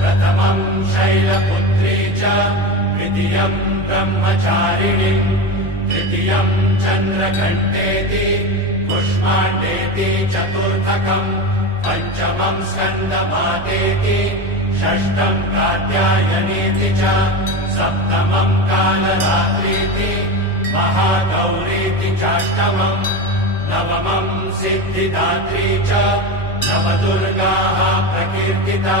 प्रथमं शैलपुत्री च द्वितीयं ब्रह्मचारिणी तृतीयं चन्द्रघण्टेति पुष्माण्डेति चतुर्थकम् पञ्चमं स्कन्दमातेति षष्ठं कात्यायनीति च सप्तमं महागौरीति चाष्टमम् नवमं सिद्धिदात्री च नवदुर्गाः प्रकीर्तिता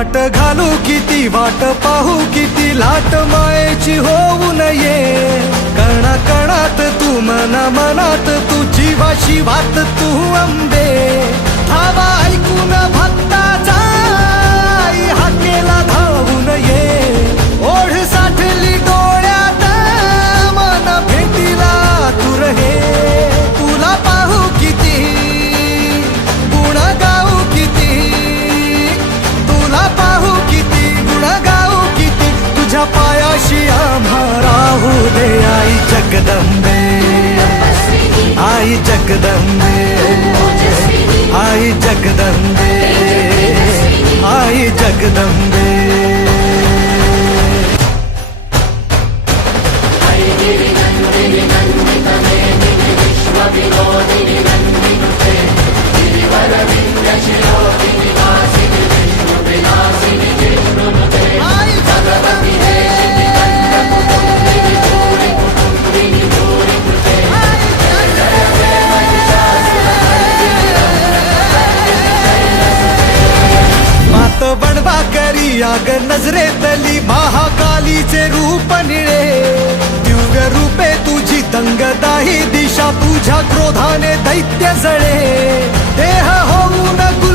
वाट घालू किती वाट पाहू किती लाट मायेची होऊ नये. कणा कणात तू मना मनात तू जीवाशी वात तू अंबे धावा ऐकून भक्ताचा पायाशी आम्हा राहू दे आई जगदंबे। आई जगदंबे। आई जगदंबे। आई जगदंबे। बनवा करी आग नजरेतली महाकालीचे रूप निळे. दिव्य रूपे तुझी दंगदाही दिशा तुझ्या क्रोधाने दैत्य जळे. देह होऊ नको